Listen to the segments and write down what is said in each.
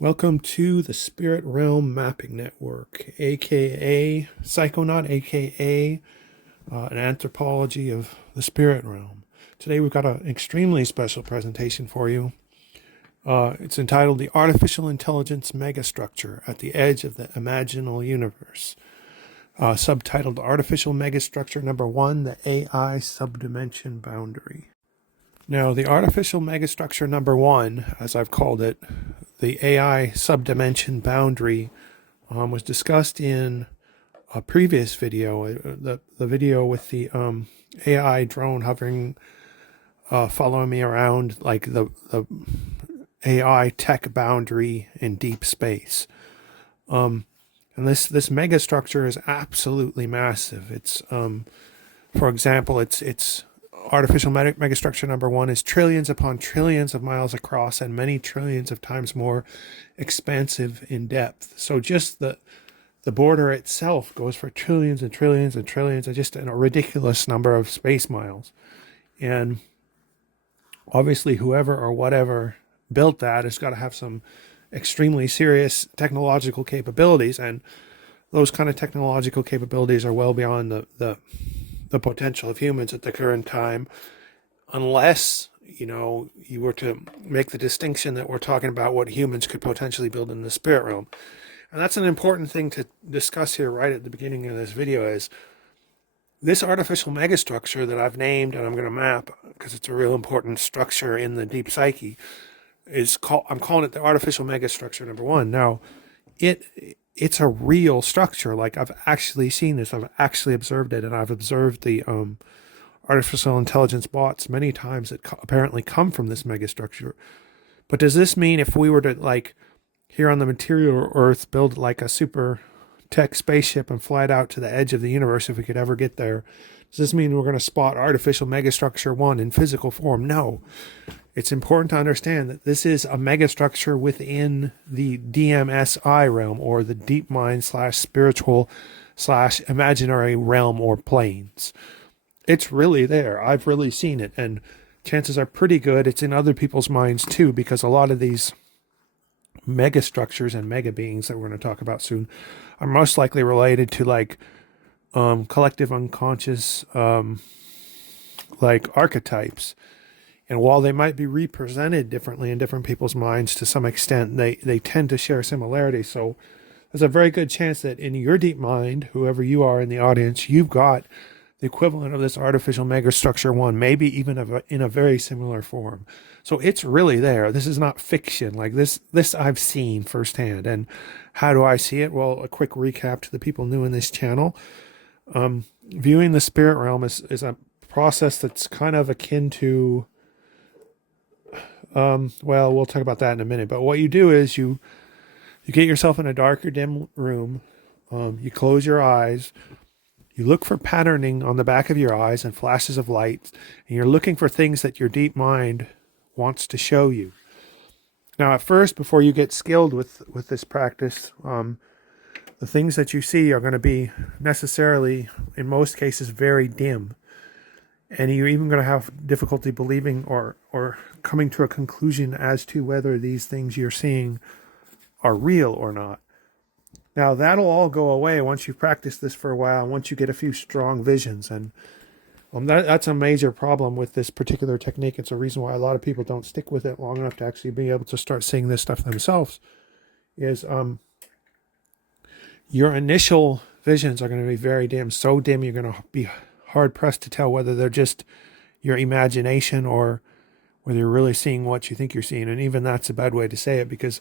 Welcome to the Spirit Realm Mapping Network, aka Psychonaut, aka an anthropology of the spirit realm. Today we've got an extremely special presentation for you. It's entitled The Artificial Intelligence Megastructure at the Edge of the Imaginal Universe. Subtitled Artificial Megastructure Number 1, the AI Subdimension Boundary. Now, the Artificial Megastructure Number 1, as I've called it, the AI Subdimension Boundary, was discussed in a previous video, the video with the AI drone hovering, following me around, like the AI tech boundary in deep space. And this megastructure is absolutely massive. It's, for example, it's Artificial Megastructure Number 1 is trillions upon trillions of miles across and many trillions of times more expansive in depth. So just the border itself goes for trillions and trillions and trillions, and just a ridiculous number of space miles. And obviously whoever or whatever built that has got to have some extremely serious technological capabilities, and those kind of technological capabilities are well beyond the potential of humans at the current time, unless, you were to make the distinction that we're talking about what humans could potentially build in the spirit realm. And that's an important thing to discuss here right at the beginning of this video, is this artificial megastructure that I've named and I'm going to map, because it's a real important structure in the Deep Psyche, I'm calling it the Artificial Megastructure Number 1. Now, it's a real structure. Like, I've actually seen this. I've actually observed it, and I've observed the artificial intelligence bots many times that apparently come from this megastructure. But does this mean if we were to, like, here on the material Earth, build like a super tech spaceship and fly it out to the edge of the universe, if we could ever get there, does this mean we're going to spot Artificial Megastructure 1 in physical form? No. It's important to understand that this is a megastructure within the DMSI realm, or the deep mind / spiritual / imaginary realm or planes. It's really there. I've really seen it, and chances are pretty good it's in other people's minds too, because a lot of these megastructures and mega beings that we're going to talk about soon are most likely related to, like, collective unconscious, like archetypes. And while they might be represented differently in different people's minds to some extent, they tend to share similarities. So there's a very good chance that in your deep mind, whoever you are in the audience, you've got the equivalent of this Artificial Megastructure 1, maybe even in a very similar form. So it's really there. This is not fiction. Like, this I've seen firsthand. And how do I see it? Well, a quick recap to the people new in this channel. Viewing the spirit realm is a process that's kind of akin to, well, we'll talk about that in a minute. But what you do is you get yourself in a darker, dim room. You close your eyes. You look for patterning on the back of your eyes and flashes of light. And you're looking for things that your deep mind wants to show you. Now, at first, before you get skilled with this practice, the things that you see are going to be necessarily, in most cases, very dim. And you're even going to have difficulty believing or coming to a conclusion as to whether these things you're seeing are real or not. Now, that'll all go away once you've practiced this for a while, once you get a few strong visions. And that's a major problem with this particular technique. It's a reason why a lot of people don't stick with it long enough to actually be able to start seeing this stuff themselves, is your initial visions are going to be very dim, so dim you're going to be hard-pressed to tell whether they're just your imagination or whether you're really seeing what you think you're seeing. And even that's a bad way to say it, because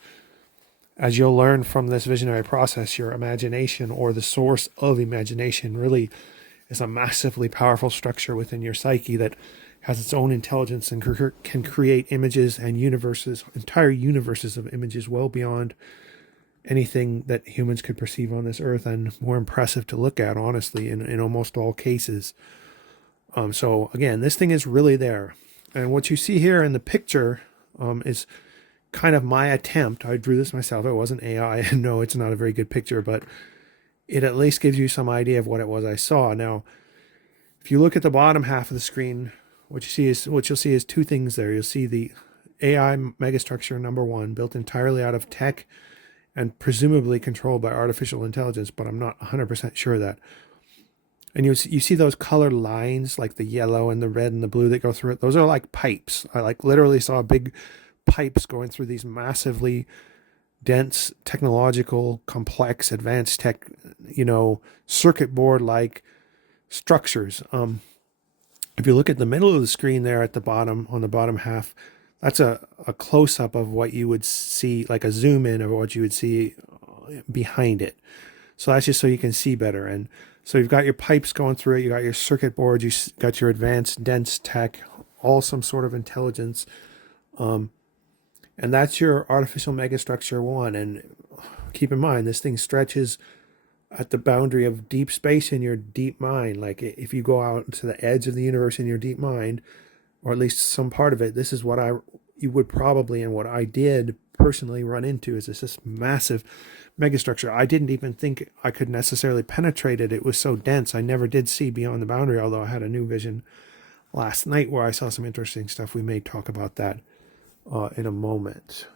as you'll learn from this visionary process, your imagination, or the source of imagination, really is a massively powerful structure within your psyche that has its own intelligence and can create images and universes, entire universes of images, well beyond anything that humans could perceive on this earth, and more impressive to look at, honestly, in almost all cases. So again, this thing is really there. And what you see here in the picture is kind of my attempt. I drew this myself. It wasn't AI. No, it's not a very good picture, but it at least gives you some idea of what it was I saw. Now, if you look at the bottom half of the screen, what you'll see is two things there. You'll see AI Megastructure number 1, built entirely out of tech and presumably controlled by artificial intelligence, but I'm not 100% sure of that. And you see those colored lines, like the yellow and the red and the blue that go through it. Those are like pipes. I like literally saw big pipes going through these massively dense, technological, complex, advanced tech, circuit board like structures. If you look at the middle of the screen there at the bottom, on the bottom half, that's a close up of what you would see, like a zoom in of what you would see behind it. So that's just so you can see better. And so you've got your pipes going through it, you got your circuit board, you got your advanced dense tech, all some sort of intelligence. And that's your artificial megastructure 1. And keep in mind, this thing stretches at the boundary of deep space in your deep mind. Like if you go out to the edge of the universe in your deep mind, or at least some part of it, this is what you would probably, and what I did personally run into, is this massive megastructure. I didn't even think I could necessarily penetrate it. It was so dense. I never did see beyond the boundary, although I had a new vision last night where I saw some interesting stuff. We may talk about that in a moment.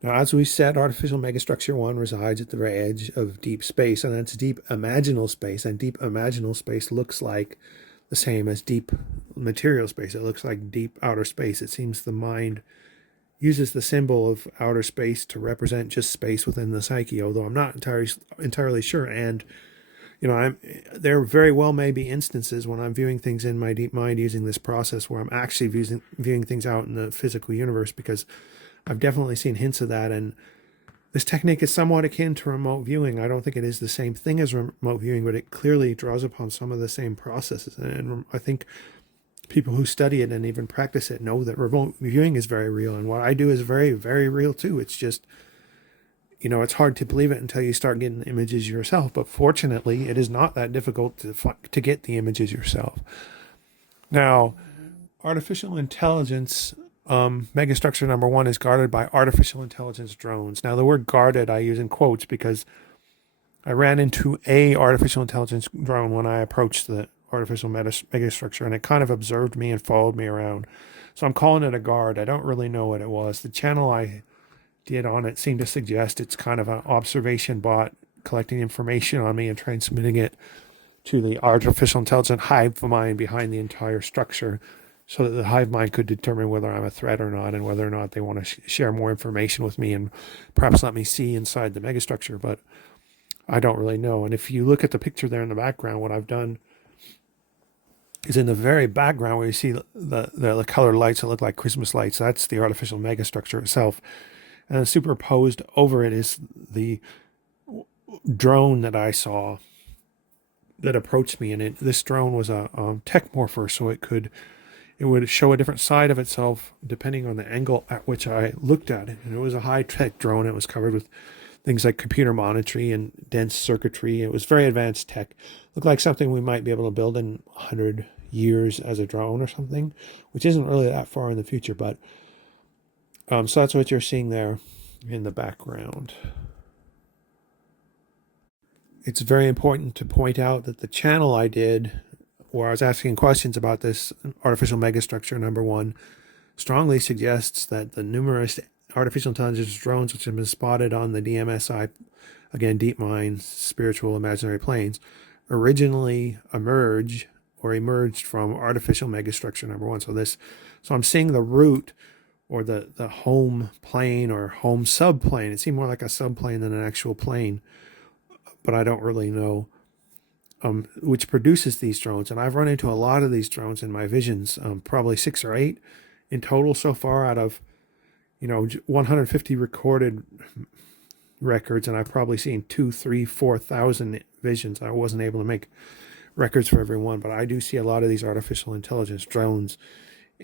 Now, as we said, artificial megastructure 1 resides at the very edge of deep space, and that's deep imaginal space. And deep imaginal space looks like the same as deep material space. It looks like deep outer space. It seems the mind uses the symbol of outer space to represent just space within the psyche, although I'm not entirely sure. And there very well may be instances when I'm viewing things in my deep mind using this process where I'm actually viewing things out in the physical universe, because I've definitely seen hints of that. And this technique is somewhat akin to remote viewing. I don't think it is the same thing as remote viewing, but it clearly draws upon some of the same processes. And I think people who study it and even practice it know that remote viewing is very real. And what I do is very, very real too. It's just, it's hard to believe it until you start getting the images yourself. But fortunately, it is not that difficult to get the images yourself. Now, artificial intelligence megastructure number 1 is guarded by artificial intelligence drones. Now, the word guarded I use in quotes because I ran into a artificial intelligence drone when I approached the artificial megastructure, and it kind of observed me and followed me around. So I'm calling it a guard. I don't really know what it was. The channel I did on it seemed to suggest it's kind of an observation bot collecting information on me and transmitting it to the artificial intelligent hive mind behind the entire structure, so that the hive mind could determine whether I'm a threat or not, and whether or not they want to share more information with me and perhaps let me see inside the megastructure. But I don't really know. And if you look at the picture there in the background, what I've done is in the very background where you see the colored lights that look like Christmas lights, that's the artificial megastructure itself. And then superposed over it is the drone that I saw that approached me. And this drone was a tech morpher, so it would show a different side of itself depending on the angle at which I looked at it. And it was a high-tech drone. It was covered with things like computer monitoring and dense circuitry. It was very advanced tech. Looked like something we might be able to build in 100 years as a drone or something, which isn't really that far in the future. But so that's what you're seeing there in the background. It's very important to point out that the channel I did, where I was asking questions about this artificial megastructure number 1, strongly suggests that the numerous artificial intelligence drones which have been spotted on the DMSI, again, deep mind, spiritual imaginary planes, originally emerged from artificial megastructure number 1. So I'm seeing the root, or the home plane or home subplane. It seemed more like a subplane than an actual plane, but I don't really know. Which produces these drones. And I've run into a lot of these drones in my visions, probably 6 or 8 in total so far out of, 150 recorded records. And I've probably seen 2, 3, 4,000 visions. I wasn't able to make records for every one, but I do see a lot of these artificial intelligence drones.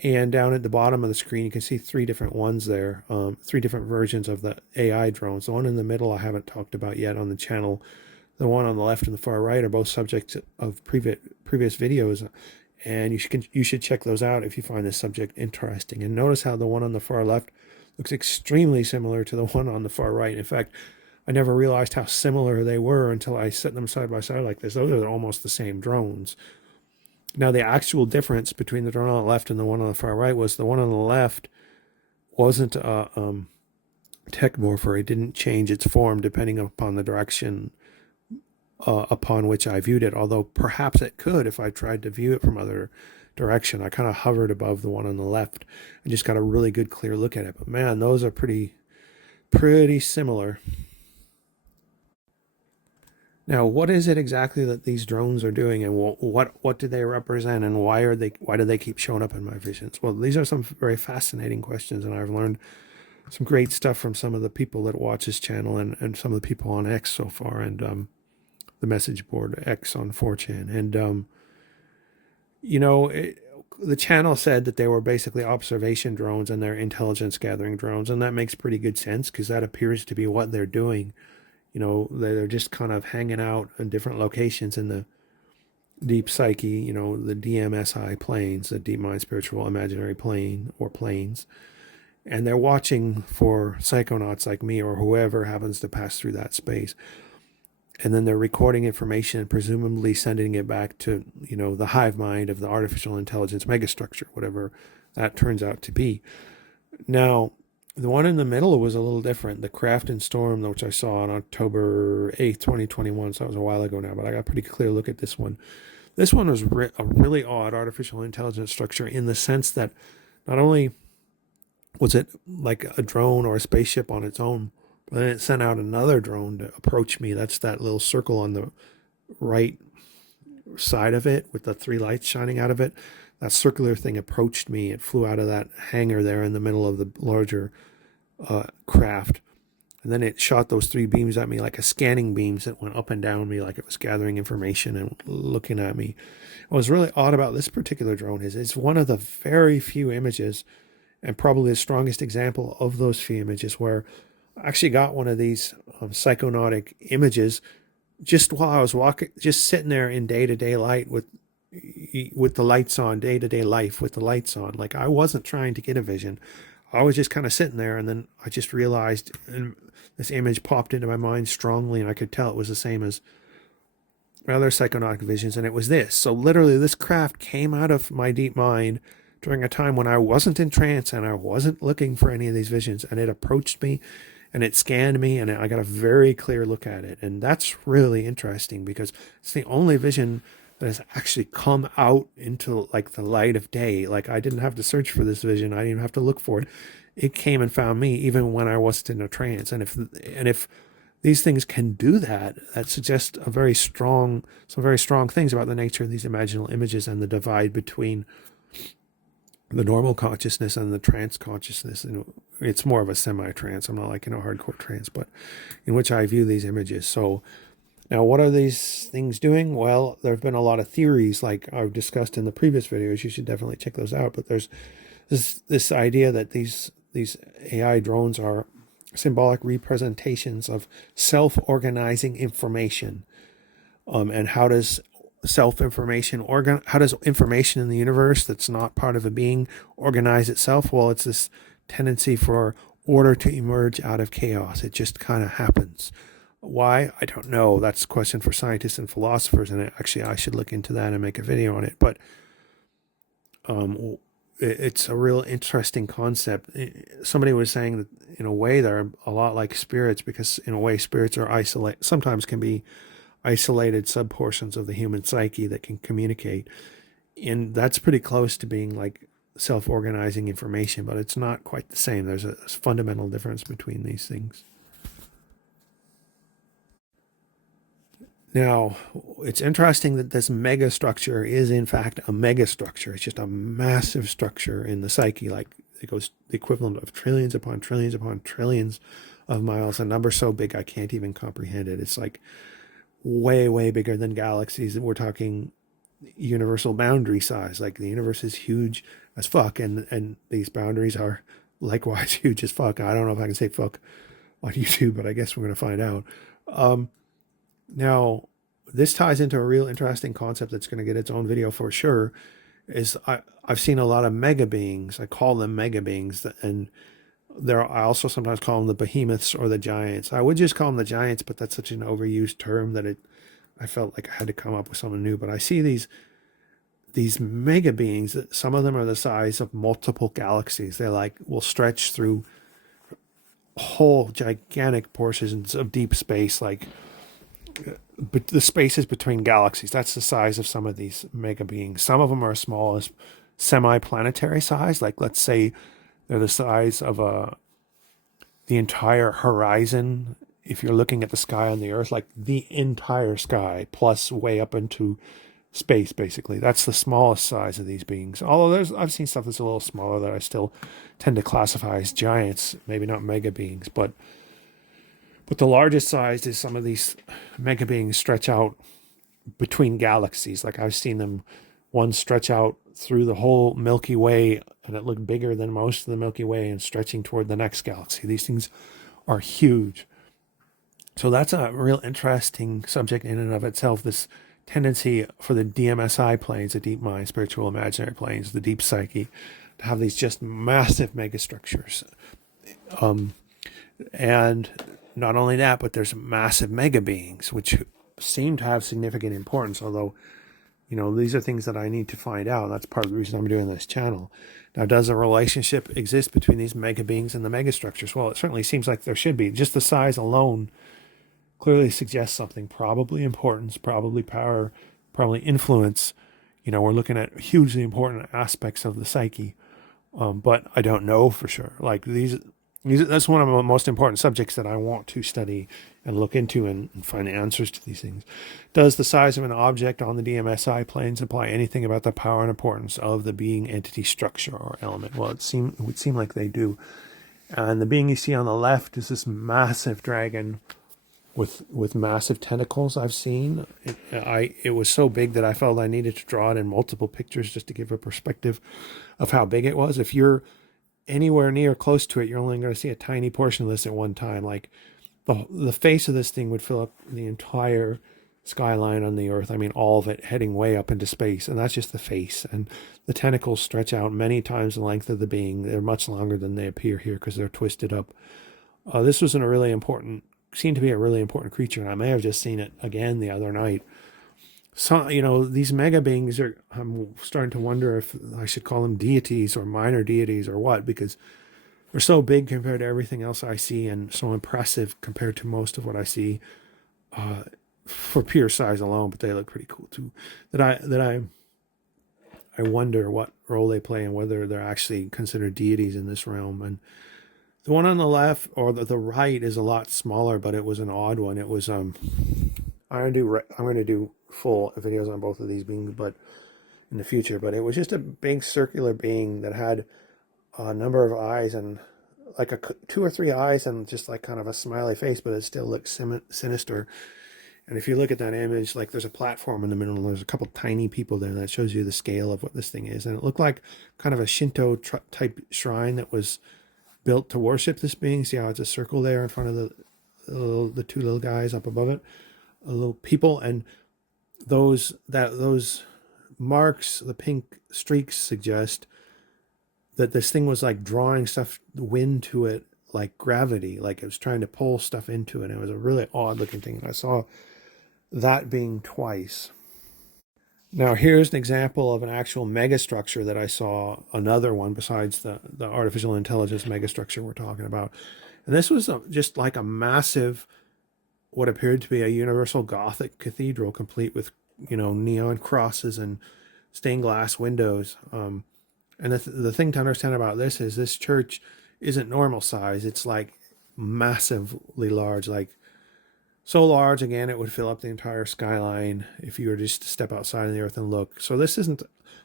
And down at the bottom of the screen, you can see 3 different ones there, 3 different versions of the AI drones. The one in the middle I haven't talked about yet on the channel. The one on the left and the far right are both subjects of previous videos, and you should check those out if you find this subject interesting. And notice how the one on the far left looks extremely similar to the one on the far right. In fact, I never realized how similar they were until I set them side by side like this. Those are almost the same drones. Now, the actual difference between the drone on the left and the one on the far right was the one on the left wasn't a techmorpher. It didn't change its form depending upon the direction upon which I viewed it, although perhaps it could if I tried to view it from other direction. I kind of hovered above the one on the left and just got a really good clear look at it. But man, those are pretty similar. Now, what is it exactly that these drones are doing, and what do they represent, and why do they keep showing up in my visions? Well, these are some very fascinating questions, and I've learned some great stuff from some of the people that watch this channel and some of the people on X so far, and the message board X on 4chan. And the channel said that they were basically observation drones and they're intelligence gathering drones, and that makes pretty good sense because that appears to be what they're doing. They're just kind of hanging out in different locations in the Deep Psyche, the DMSI planes, the Deep Mind Spiritual Imaginary Plane or planes. And they're watching for psychonauts like me or whoever happens to pass through that space. And then they're recording information and presumably sending it back to, the hive mind of the Artificial Intelligence Megastructure, whatever that turns out to be. Now, the one in the middle was a little different. The Craft and Storm, which I saw on October 8th, 2021, so that was a while ago now, but I got a pretty clear look at this one. This one was a really odd artificial intelligence structure in the sense that not only was it like a drone or a spaceship on its own, but then it sent out another drone to approach me. That's that little circle on the right side of it with the three lights shining out of it. That circular thing approached me. It flew out of that hangar there in the middle of the larger craft. And then it shot those three beams at me like a scanning beams that went up and down me like it was gathering information and looking at me. What was really odd about this particular drone is it's one of the very few images, and probably the strongest example of those few images, where I actually got one of these psychonautic images just while I was walking, just sitting there in day-to-day light with the lights on, day-to-day life with the lights on. Like, I wasn't trying to get a vision. I was just kind of sitting there, and then I just realized, and this image popped into my mind strongly, and I could tell it was the same as my other psychonautic visions, and it was this. So literally, this craft came out of my deep mind during a time when I wasn't in trance and I wasn't looking for any of these visions, and it approached me and it scanned me, and I got a very clear look at it. And that's really interesting because it's the only vision that has actually come out into like the light of day. Like, I didn't have to search for this vision. I didn't even have to look for it. It came and found me even when I wasn't in a trance. And if these things can do that, that suggests some very strong things about the nature of these imaginal images and the divide between the normal consciousness and the trance consciousness. It's more of a semi-trance. I'm not like hardcore trance, but in which I view these images. So now, what are these things doing? Well, there have been a lot of theories, like I've discussed in the previous videos. You should definitely check those out. But there's this idea that these AI drones are symbolic representations of self-organizing information. And how does how does information in the universe that's not part of a being organize itself? Well, it's this tendency for order to emerge out of chaos. It just kind of happens. Why? I don't know. That's a question for scientists and philosophers, and actually I should look into that and make a video on it. But it's a real interesting concept. Somebody was saying that in a way they're a lot like spirits, because in a way spirits are sometimes can be isolated subportions of the human psyche that can communicate. And that's pretty close to being like self-organizing information, but it's not quite the same. There's a fundamental difference between these things. Now, it's interesting that this megastructure is in fact a megastructure. It's just a massive structure in the psyche. Like, it goes the equivalent of trillions upon trillions upon trillions of miles, a number so big I can't even comprehend it. It's like way, way bigger than galaxies. We're talking universal boundary size. Like, the universe is huge as fuck, and these boundaries are likewise huge as fuck. I don't know if I can say fuck on YouTube, but I guess we're going to find out. Now, this ties into a real interesting concept that's going to get its own video for sure. Is I've seen a lot of mega beings. I call them mega beings, and I also sometimes call them the behemoths or the giants. I would just call them the giants, but that's such an overused term that I felt like I had to come up with something new. But I see these these mega beings, some of them are the size of multiple galaxies. They like will stretch through whole gigantic portions of deep space, like but the spaces between galaxies. That's the size of some of these mega beings. Some of them are as small as semi-planetary size. Like let's say they're the size of the entire horizon. If you're looking at the sky on the Earth, like the entire sky plus way up into space, basically. That's the smallest size of these beings. Although I've seen stuff that's a little smaller that I still tend to classify as giants, maybe not mega beings, but the largest size is some of these mega beings stretch out between galaxies. Like I've seen them, one stretch out through the whole Milky Way, and it looked bigger than most of the Milky Way and stretching toward the next galaxy. These things are huge. So that's a real interesting subject in and of itself, this tendency for the DMSI planes, the deep mind, spiritual imaginary planes, the deep psyche, to have these just massive megastructures. And not only that, but there's massive mega beings, which seem to have significant importance, although, these are things that I need to find out. That's part of the reason I'm doing this channel. Now, does a relationship exist between these mega beings and the megastructures? Well, it certainly seems like there should be. Just the size alone clearly suggests something, probably importance, probably power, probably influence. We're looking at hugely important aspects of the psyche, but I don't know for sure. Like that's one of the most important subjects that I want to study and look into and find answers to these things. Does the size of an object on the DMSI planes imply anything about the power and importance of the being, entity, structure, or element? Well, it would seem like they do. And the being you see on the left is this massive dragon with massive tentacles I've seen. It was so big that I felt I needed to draw it in multiple pictures just to give a perspective of how big it was. If you're anywhere near close to it, you're only going to see a tiny portion of this at one time. Like the face of this thing would fill up the entire skyline on the Earth. I mean, all of it heading way up into space. And that's just the face. And the tentacles stretch out many times the length of the being. They're much longer than they appear here because they're twisted up. This was seemed to be a really important creature. And I may have just seen it again the other night. So, these mega beings I'm starting to wonder if I should call them deities or minor deities or what, because they're so big compared to everything else I see and so impressive compared to most of what I see for pure size alone, but they look pretty cool too. I wonder what role they play and whether they're actually considered deities in this realm. And the one on the left or the right is a lot smaller, but it was an odd one. It was I'm going to do full videos on both of these beings, but in the future. But it was just a big circular being that had a number of eyes and like two or three eyes and just like kind of a smiley face, but it still looks sinister. And if you look at that image, like there's a platform in the middle and there's a couple tiny people there that shows you the scale of what this thing is. And it looked like kind of a Shinto type shrine that was built to worship this being. See how it's a circle there in front of the two little guys up above it, little people, and those marks, the pink streaks, suggest that this thing was like drawing stuff, wind to it, like gravity, like it was trying to pull stuff into it. And it was a really odd looking thing. I saw that being twice. Now here's an example of an actual megastructure that I saw, another one besides the artificial intelligence megastructure we're talking about. And this was just like a massive, what appeared to be a universal Gothic cathedral, complete with, neon crosses and stained glass windows. And the thing to understand about this is this church isn't normal size. It's like massively large, like so large, again, it would fill up the entire skyline if you were just to step outside of the Earth and look. So this isn't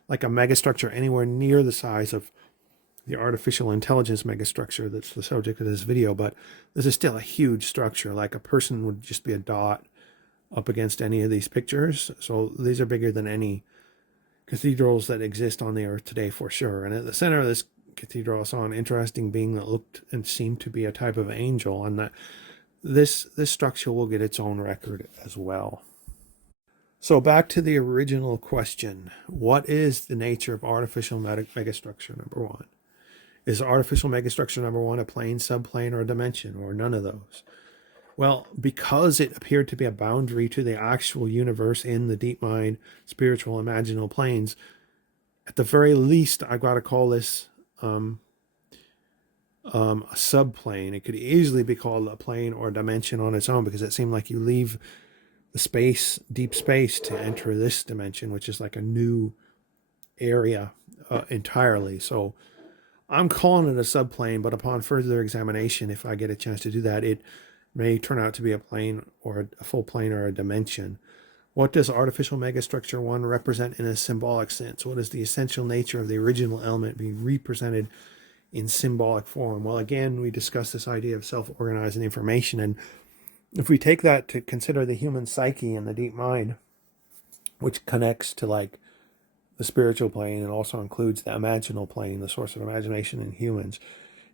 like a megastructure anywhere near the size of the artificial intelligence megastructure that's the subject of this video, but this is still a huge structure. Like a person would just be a dot up against any of these pictures. So these are bigger than any cathedrals that exist on the Earth today for sure. And at the center of this cathedral, I saw an interesting being that looked and seemed to be a type of angel, and that this structure will get its own record as well. So back to the original question. What is the nature of artificial megastructure, number one? Is artificial megastructure, number one, a plane, subplane, or a dimension, or none of those? Well, because it appeared to be a boundary to the actual universe in the deep mind, spiritual, imaginal planes, at the very least, I've got to call this a subplane. It could easily be called a plane or a dimension on its own, because it seemed like you leave the space, deep space, to enter this dimension, which is like a new area entirely. So I'm calling it a subplane, but upon further examination, if I get a chance to do that, it may turn out to be a plane or a full plane or a dimension. What does Artificial Megastructure 1 represent in a symbolic sense? What is the essential nature of the original element being represented in symbolic form? Well, again, we discussed this idea of self-organizing information, and if we take that to consider the human psyche and the deep mind, which connects to like the spiritual plane and also includes the imaginal plane, the source of imagination in humans,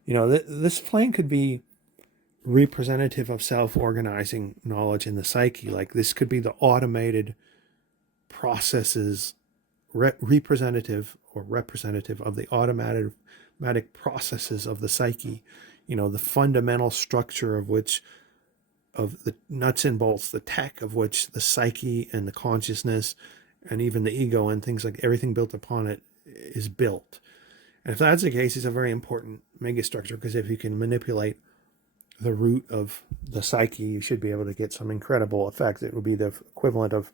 this plane could be representative of self-organizing knowledge in the psyche. Like this could be the automated processes, representative of the automatic processes of the psyche, the fundamental structure of which, of the nuts and bolts, the tech of which the psyche and the consciousness and even the ego and things like everything built upon it is built. And if that's the case, it's a very important megastructure, because if you can manipulate the root of the psyche, you should be able to get some incredible effects. It would be the equivalent of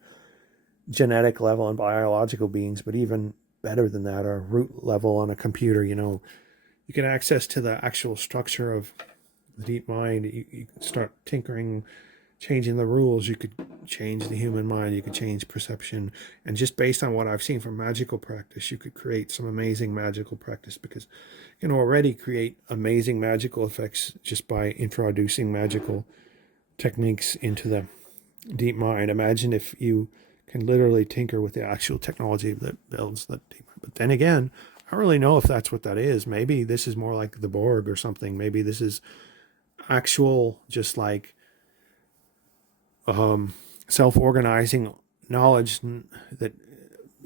genetic level and biological beings, but even better than that, or root level on a computer. You get access to the actual structure of the deep mind. You start tinkering, changing the rules. You could change the human mind. You could change perception. And just based on what I've seen from magical practice, you could create some amazing magical practice, because you can already create amazing magical effects just by introducing magical techniques into the deep mind. Imagine if you can literally tinker with the actual technology that builds the deep mind. But then again, I don't really know if that's what that is. Maybe this is more like the Borg or something. Maybe this is actual, just like self-organizing knowledge that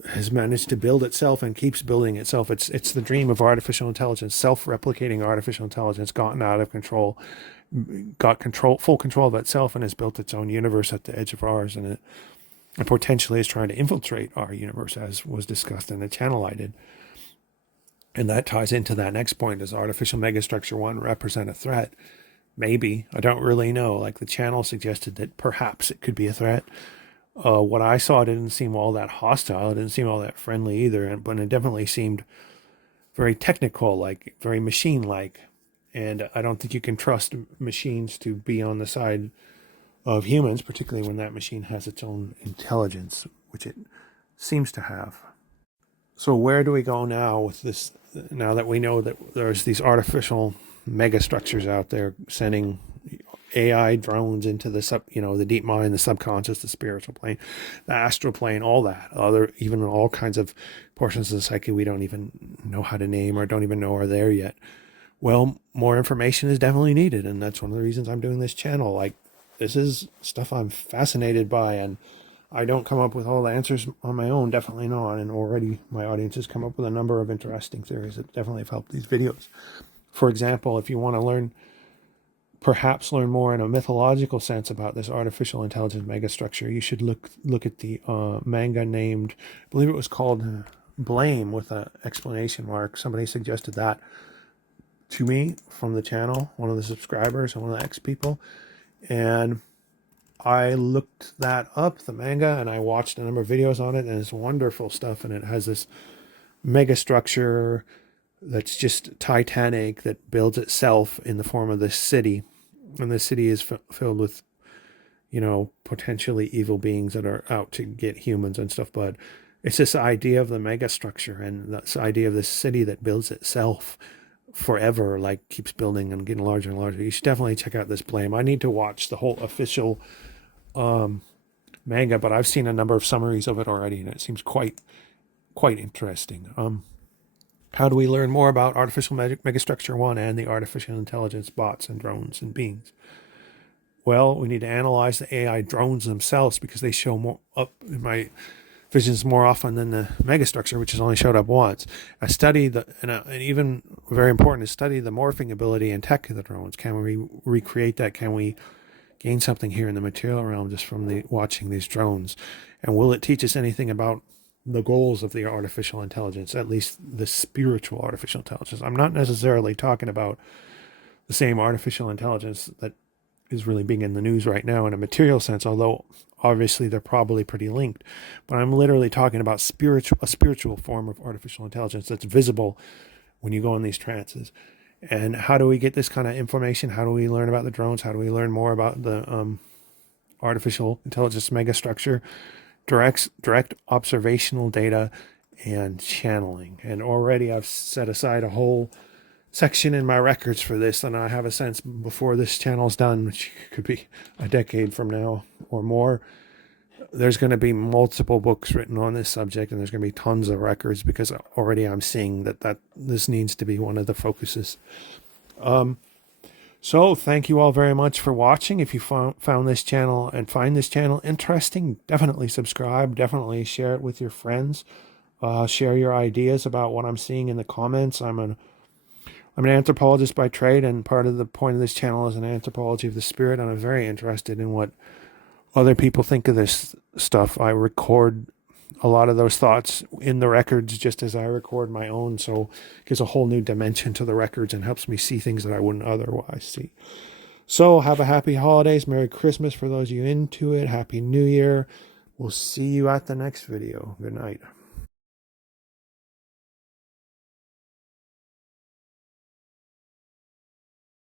has managed to build itself and keeps building itself. It's the dream of artificial intelligence, self-replicating artificial intelligence, gotten out of control, got full control of itself, and has built its own universe at the edge of ours, and it potentially is trying to infiltrate our universe, as was discussed in the channel I did. And that ties into that next point. Does Artificial Megastructure 1 represent a threat? Maybe. I don't really know. Like the channel suggested that perhaps it could be a threat. What I saw didn't seem all that hostile. It didn't seem all that friendly either. But it definitely seemed very technical, like very machine-like. And I don't think you can trust machines to be on the side of humans, particularly when that machine has its own intelligence, which it seems to have. So where do we go now with this? Now that we know that there's these artificial megastructures out there sending AI drones into the deep mind, the subconscious, the spiritual plane, the astral plane, all that, even all kinds of portions of the psyche we don't even know how to name or don't even know are there yet. Well, more information is definitely needed, and that's one of the reasons I'm doing this channel. Like, this is stuff I'm fascinated by, and I don't come up with all the answers on my own, definitely not, and already my audience has come up with a number of interesting theories that definitely have helped these videos. For example, if you want to perhaps learn more in a mythological sense about this artificial intelligence megastructure, you should look at the manga named, I believe it was called Blame, with an exclamation mark. Somebody suggested that to me from the channel, one of the subscribers and one of the ex-people, and I looked that up, the manga, and I watched a number of videos on it, and it's wonderful stuff. And it has this megastructure that's just titanic, that builds itself in the form of this city. And the city is filled with, potentially evil beings that are out to get humans and stuff. But it's this idea of the megastructure and this idea of this city that builds itself forever, like keeps building and getting larger and larger. You should definitely check out this Blame. I need to watch the whole official manga, but I've seen a number of summaries of it already, and it seems quite interesting. How do we learn more about Artificial Megastructure 1 and the artificial intelligence bots and drones and beings? Well, we need to analyze the AI drones themselves, because they show more up in my visions more often than the megastructure, which has only showed up once. I study and even very important to study the morphing ability and tech of the drones. Can we recreate that? Can we gain something here in the material realm just from watching these drones? And will it teach us anything about the goals of the artificial intelligence, at least the spiritual artificial intelligence. I'm not necessarily talking about the same artificial intelligence that is really being in the news right now in a material sense, although obviously they're probably pretty linked. But I'm literally talking about a spiritual form of artificial intelligence that's visible when you go in these trances. And how do we get this kind of information? How do we learn about the drones? How do we learn more about the artificial intelligence megastructure? Direct observational data and channeling. And already I've set aside a whole section in my records for this, and I have a sense before this channel's done, which could be a decade from now or more, there's going to be multiple books written on this subject, and there's going to be tons of records, because already I'm seeing that this needs to be one of the focuses. So thank you all very much for watching. If you found this channel and find this channel interesting, definitely subscribe, definitely share it with your friends, share your ideas about what I'm seeing in the comments. I'm an anthropologist by trade, and part of the point of this channel is an anthropology of the spirit, and I'm very interested in what other people think of this stuff. I record a lot of those thoughts in the records just as I record my own, so it gives a whole new dimension to the records and helps me see things that I wouldn't otherwise see. So have a happy holidays, Merry Christmas for those of you into it, Happy New Year. We'll see you at the next video. Good night.